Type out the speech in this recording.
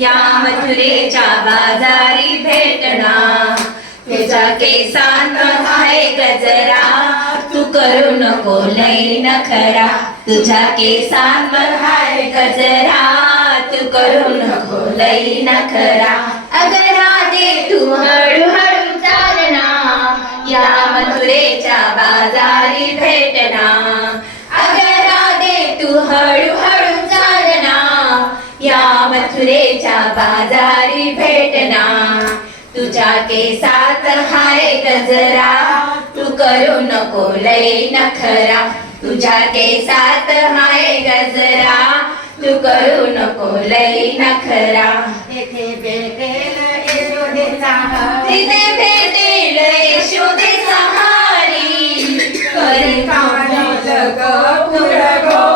या मथुरेच्या बाजारी भेटणार. तुझ्या केसांत आहे गजरा, तू करू नको लई नखरा. तुझ्या केसांत आहे गजरा, तू करू नको लई नखरा. अगं राधे तू हळूहळू चालना, या मथुरेच्या बाजारी भेटना. अगं राधे तू हळूहळू चालना, या मथुरेच्या बाजारी भेटना. तुझ्या केसात हाय गजरा, तू करू नको लई नखरा. तुझ्या केसात हाय गजरा, तू करू नको लई नखरा. तिथे भेटेल यशोदेचा तिथे भेटेल यशोदेचा हारी, करी कानात कपूर गो